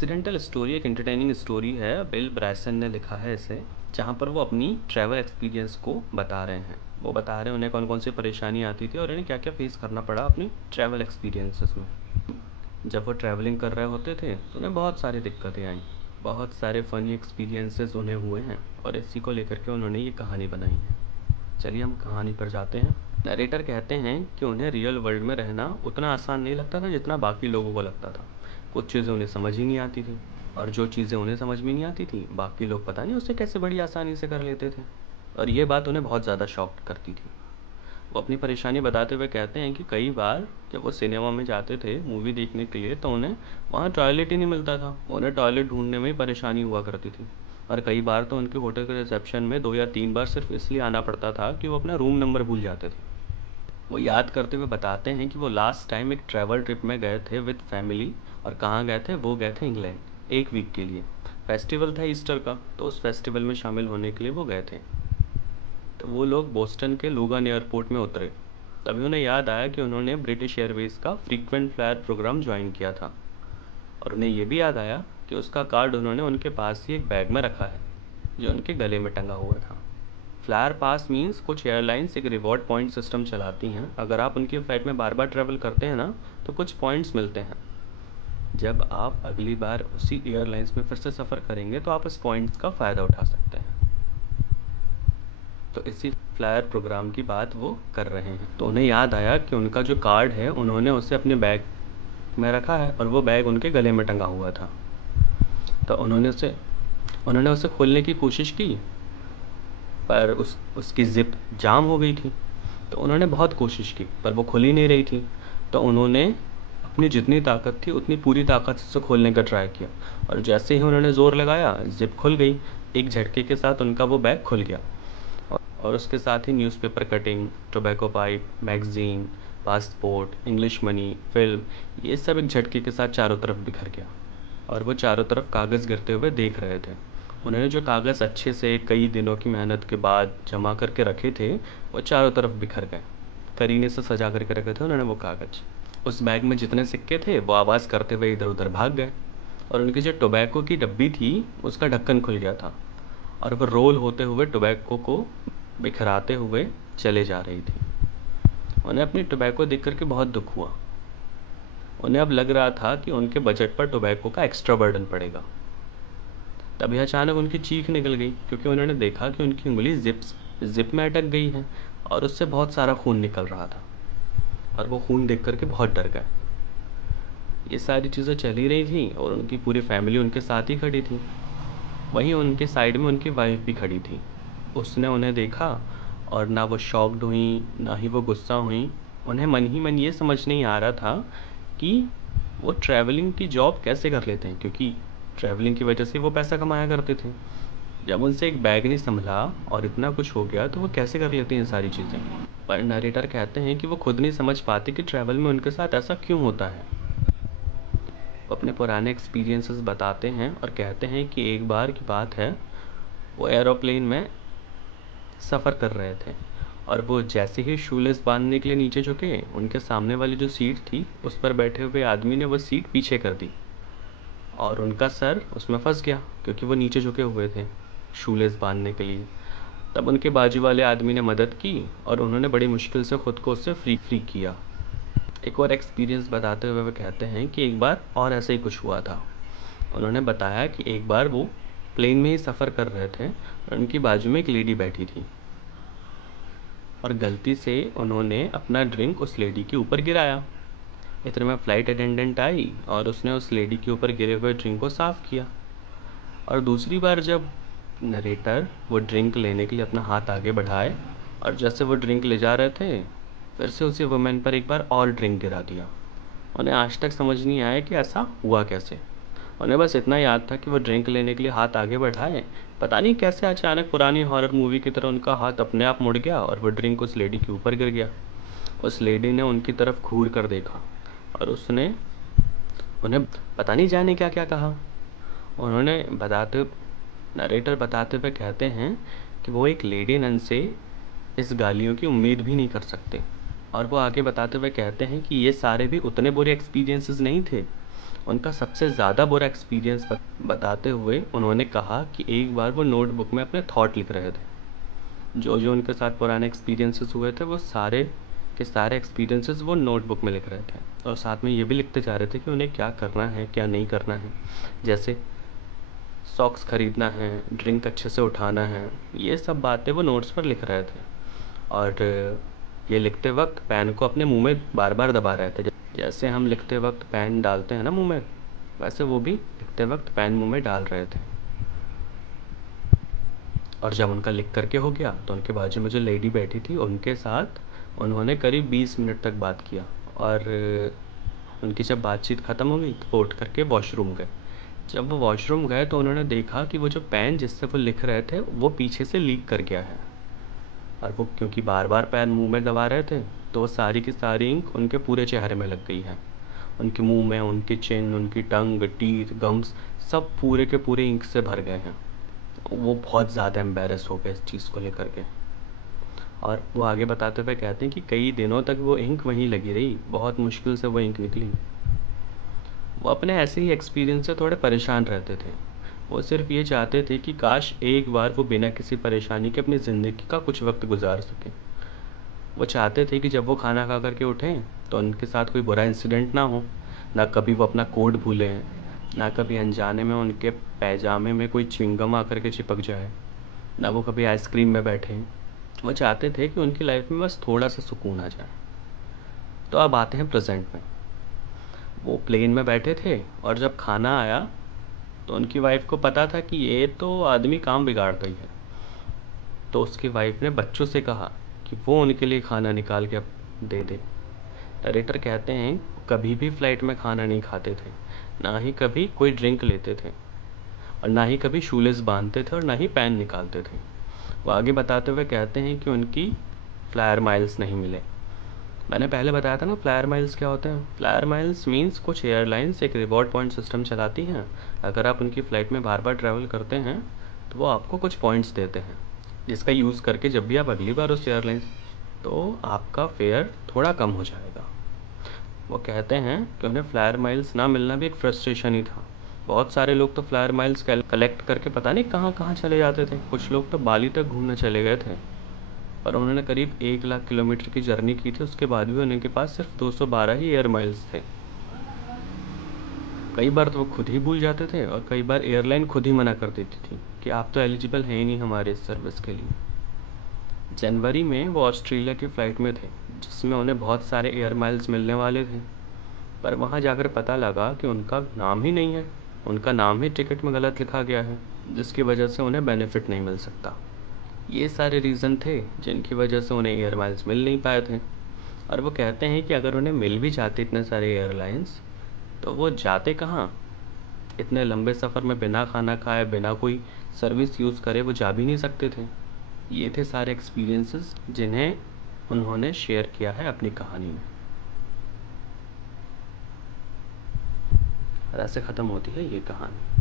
Accidental story एक entertaining story है। Bill Bryson ने लिखा है इसे, जहाँ पर वो अपनी ट्रैवल एक्सपीरियंस को बता रहे हैं। वो बता रहे हैं उन्हें कौन कौन सी परेशानी आती थी और उन्हें क्या क्या फेस करना पड़ा अपनी ट्रैवल एक्सपीरियंसेस में। जब वो ट्रैवलिंग कर रहे होते थे तो उन्हें बहुत सारी दिक्कतें आईं, बहुत सारे फ़नी एक्सपीरियंसेस उन्हें हुए हैं और इसी को लेकर के उन्होंने ये कहानी बनाई है। चलिए हम कहानी पर जाते हैं। नरेटर कहते हैं कि उन्हें रियल वर्ल्ड में रहना उतना आसान नहीं लगता था जितना बाकी लोगों को लगता था। कुछ चीज़ें उन्हें समझ ही नहीं आती थी, और जो चीज़ें उन्हें समझ में नहीं आती थी बाकी लोग पता नहीं उसे कैसे बड़ी आसानी से कर लेते थे। और ये बात उन्हें बहुत ज़्यादा शॉक करती थी। वो अपनी परेशानी बताते हुए कहते हैं कि कई बार जब वो सिनेमा में जाते थे मूवी देखने के लिए तो उन्हें वहाँ टॉयलेट ही नहीं मिलता था। उन्हें टॉयलेट ढूंढने में ही परेशानी हुआ करती थी। और कई बार तो उनके होटल के रिसेप्शन में 2 या 3 बार सिर्फ इसलिए आना पड़ता था कि वो अपना रूम नंबर भूल जाते थे। वो याद करते हुए बताते हैं कि वो लास्ट टाइम एक ट्रैवल ट्रिप में गए थे विद फैमिली। और कहाँ गए थे? वो गए थे इंग्लैंड 1 वीक के लिए। फेस्टिवल था ईस्टर का, तो उस फेस्टिवल में शामिल होने के लिए वो गए थे। तो वो लोग बोस्टन के लोगन एयरपोर्ट में उतरे। तभी उन्हें याद आया कि उन्होंने ब्रिटिश एयरवेज का फ्रीक्वेंट फ्लायर प्रोग्राम ज्वाइन किया था। और उन्हें ये भी याद आया कि उसका कार्ड उन्होंने उनके पास ही एक बैग में रखा है, जो उनके गले में टंगा हुआ था। फ्लायर पास मीन्स कुछ एयरलाइंस एक रिवॉर्ड पॉइंट सिस्टम चलाती हैं। अगर आप उनकी फ़्लाइट में बार बार ट्रैवल करते हैं ना, तो कुछ पॉइंट्स मिलते हैं। जब आप अगली बार उसी एयरलाइंस में फिर से सफ़र करेंगे तो आप इस पॉइंट्स का फ़ायदा उठा सकते हैं। तो इसी फ्लायर प्रोग्राम की बात वो कर रहे हैं। तो उन्हें याद आया कि उनका जो कार्ड है उन्होंने उसे अपने बैग में रखा है और वो बैग उनके गले में टंगा हुआ था। तो उन्होंने उसे खोलने की कोशिश की, पर उसकी ज़िप जाम हो गई थी। तो उन्होंने बहुत कोशिश की पर वो खुल ही नहीं रही थी। तो उन्होंने अपनी जितनी ताकत थी उतनी पूरी ताकत से उसे खोलने का ट्राई किया, और जैसे ही उन्होंने ज़ोर लगाया ज़िप खुल गई। एक झटके के साथ उनका वो बैग खुल गया, और उसके साथ ही newspaper cutting, tobacco pipe, magazine, passport, English money, film, ये सब एक झटके के साथ चारों तरफ बिखर गया। और वो चारों तरफ कागज़ गिरते हुए देख रहे थे। उन्होंने जो कागज़ अच्छे से कई दिनों की मेहनत के बाद जमा करके रखे थे, वो चारों तरफ बिखर गए। करीने से सजा करके रखे थे उन्होंने वो कागज़। उस बैग में जितने सिक्के थे वो आवाज़ करते हुए इधर उधर भाग गए। और उनकी जो टोबैको की डब्बी थी उसका ढक्कन खुल गया था, और वो रोल होते हुए टोबैको को बिखराते हुए चले जा रही थी। उन्हें अपनी टोबैको देख कर के बहुत दुख हुआ। उन्हें अब लग रहा था कि उनके बजट पर टोबैको का एक्स्ट्रा बर्डन पड़ेगा। तभी अचानक उनकी चीख निकल गई, क्योंकि उन्होंने देखा कि उनकी उंगली जिप में अटक गई है और उससे बहुत सारा खून निकल रहा था। और वो खून देख करके बहुत डर गए। ये सारी चीज़ें चल ही रही थी और उनकी पूरी फैमिली उनके साथ ही खड़ी थी। वहीं उनके साइड में उनकी वाइफ भी खड़ी थी। उसने उन्हें देखा, और ना वो शॉक्ड हुई ना ही वो गुस्सा हुई। उन्हें मन ही मन ये समझ नहीं आ रहा था कि वो ट्रैवलिंग की जॉब कैसे कर लेते हैं, क्योंकि ट्रैवलिंग की वजह से वो पैसा कमाया करते थे। जब उनसे एक बैग नहीं संभला और इतना कुछ हो गया तो वो कैसे कर लेते हैं ये सारी चीज़ें। पर नरेटर कहते हैं कि वो खुद नहीं समझ पाते कि ट्रैवल में उनके साथ ऐसा क्यों होता है। वो अपने पुराने एक्सपीरियंसेस बताते हैं और कहते हैं कि एक बार की बात है, वो एरोप्लेन में सफ़र कर रहे थे, और वो जैसे ही शूलेस बांधने के लिए नीचे झुके, उनके सामने वाली जो सीट थी उस पर बैठे हुए आदमी ने वो सीट पीछे कर दी, और उनका सर उसमें फंस गया क्योंकि वो नीचे झुके हुए थे शूलेस बांधने के लिए। तब उनके बाजू वाले आदमी ने मदद की और उन्होंने बड़ी मुश्किल से खुद को उससे फ्री किया। एक और एक्सपीरियंस बताते हुए वो कहते हैं कि एक बार और ऐसे ही कुछ हुआ था। उन्होंने बताया कि एक बार वो प्लेन में ही सफ़र कर रहे थे और उनकी बाजू में एक लेडी बैठी थी, और गलती से उन्होंने अपना ड्रिंक उस लेडी के ऊपर गिराया। इतने में फ़्लाइट अटेंडेंट आई और उसने उस लेडी के ऊपर गिरे हुए ड्रिंक को साफ़ किया। और दूसरी बार जब नरेटर वो ड्रिंक लेने के लिए अपना हाथ आगे बढ़ाए, और जैसे वो ड्रिंक ले जा रहे थे फिर से उसी वुमेन पर एक बार और ड्रिंक गिरा दिया। उन्हें आज तक समझ नहीं आया कि ऐसा हुआ कैसे। उन्हें बस इतना याद था कि वो ड्रिंक लेने के लिए हाथ आगे बढ़ाए, पता नहीं कैसे अचानक पुरानी हॉरर मूवी की तरह उनका हाथ अपने आप मुड़ गया और वो ड्रिंक उस लेडी के ऊपर गिर गया। उस लेडी ने उनकी तरफ घूर कर देखा, और उसने उन्हें पता नहीं जाने क्या क्या कहा। उन्होंने बताते नरेटर बताते हुए कहते हैं कि वो एक लेडी नन से इस गालियों की उम्मीद भी नहीं कर सकते। और वो आगे बताते हुए कहते हैं कि ये सारे भी उतने बुरे एक्सपीरियंसेस नहीं थे। उनका सबसे ज़्यादा बुरा एक्सपीरियंस बताते हुए उन्होंने कहा कि एक बार वो नोटबुक में अपने थॉट लिख रहे थे। जो जो उनके साथ पुराने एक्सपीरियंसेस हुए थे वो सारे के सारे एक्सपीरियंसेस वो नोटबुक में लिख रहे थे, और साथ में ये भी लिखते जा रहे थे कि उन्हें क्या करना है क्या नहीं करना है। जैसे सॉक्स ख़रीदना है, ड्रिंक अच्छे से उठाना है, ये सब बातें वो नोट्स पर लिख रहे थे। और ये लिखते वक्त पेन को अपने मुंह में बार बार दबा रहे थे। जैसे हम लिखते वक्त पेन डालते हैं ना मुंह में, वैसे वो भी लिखते वक्त पेन मुंह में डाल रहे थे। और जब उनका लिख करके हो गया तो उनके बाजू में जो लेडी बैठी थी उनके साथ उन्होंने करीब 20 मिनट तक बात किया। और उनकी जब बातचीत ख़त्म हो गई तो वो उठ करके वॉशरूम गए। जब वो वॉशरूम गए तो उन्होंने देखा कि वो जो पेन जिससे वो लिख रहे थे वो पीछे से लीक कर गया है। और वो क्योंकि बार बार पेन मुंह में दबा रहे थे तो वो सारी की सारी इंक उनके पूरे चेहरे में लग गई है। उनके मुंह में, उनकी चिन, उनकी टंग, टीथ, गम्स सब पूरे के पूरे इंक से भर गए हैं। वो बहुत ज़्यादा एम्बेरस हो गए इस चीज़ को लेकर के। और वो आगे बताते हुए कहते हैं कि कई दिनों तक वो इंक वहीं लगी रही, बहुत मुश्किल से वो इंक निकली। वो अपने ऐसे ही एक्सपीरियंस से थोड़े परेशान रहते थे। वो सिर्फ ये चाहते थे कि काश एक बार वो बिना किसी परेशानी के अपनी ज़िंदगी का कुछ वक्त गुजार सकें। वो चाहते थे कि जब वो खाना खा करके उठें तो उनके साथ कोई बुरा इंसिडेंट ना हो, ना कभी वो अपना कोड भूलें, ना कभी अनजाने में उनके पैजामे में कोई च्युइंगम आकर के चिपक जाए, ना वो कभी आइसक्रीम में बैठें। वो चाहते थे कि उनकी लाइफ में बस थोड़ा सा सुकून आ जाए। तो अब आते हैं प्रेजेंट में। वो प्लेन में बैठे थे और जब खाना आया तो उनकी वाइफ को पता था कि ये तो आदमी काम बिगाड़ रही है। तो उसकी वाइफ ने बच्चों से कहा कि वो उनके लिए खाना निकाल के दे दे। नरेटर कहते हैं कभी भी फ़्लाइट में खाना नहीं खाते थे, ना ही कभी कोई ड्रिंक लेते थे, और ना ही कभी शूलेस बांधते थे, और ना ही पैन निकालते थे। वो आगे बताते हुए कहते हैं कि उनकी फ्लायर माइल्स नहीं मिले। मैंने पहले बताया था ना फ्लायर माइल्स क्या होते हैं। फ्लायर माइल्स मीन्स कुछ एयरलाइंस एक रिवॉर्ड पॉइंट सिस्टम चलाती हैं। अगर आप उनकी फ़्लाइट में बार बार ट्रैवल करते हैं तो वो आपको कुछ पॉइंट्स देते हैं, जिसका यूज़ करके जब भी आप अगली बार उस एयरलाइंस तो आपका फेयर थोड़ा कम हो जाएगा। वो कहते हैं कि उन्हें फ्लायर माइल्स ना मिलना भी एक फ्रस्ट्रेशन ही था। बहुत सारे लोग तो फ्लायर माइल्स कलेक्ट करके पता नहीं कहाँ कहाँ चले जाते थे। कुछ लोग तो बाली तक घूमने चले गए थे। पर उन्होंने करीब 1 लाख किलोमीटर की जर्नी की थी, उसके बाद भी उनके पास सिर्फ 212 ही एयर माइल्स थे। कई बार तो वो खुद ही भूल जाते थे और कई बार एयरलाइन खुद ही मना कर देती थी कि आप तो एलिजिबल हैं ही नहीं हमारे इस सर्विस के लिए। जनवरी में वो ऑस्ट्रेलिया की फ़्लाइट में थे, जिसमें उन्हें बहुत सारे एयर माइल्स मिलने वाले थे। पर वहाँ जाकर पता लगा कि उनका नाम ही नहीं है, उनका नाम ही टिकट में गलत लिखा गया है, जिसकी वजह से उन्हें बेनिफिट नहीं मिल सकता। ये सारे रीज़न थे जिनकी वजह से उन्हें एयर माइल्स मिल नहीं पाए थे। और वो कहते हैं कि अगर उन्हें मिल भी जाते इतने सारे एयरलाइंस तो वो जाते कहाँ। इतने लंबे सफ़र में बिना खाना खाए, बिना कोई सर्विस यूज़ करे वो जा भी नहीं सकते थे। ये थे सारे एक्सपीरियंसेस जिन्हें उन्होंने शेयर किया है अपनी कहानी में। और ऐसे ख़त्म होती है ये कहानी।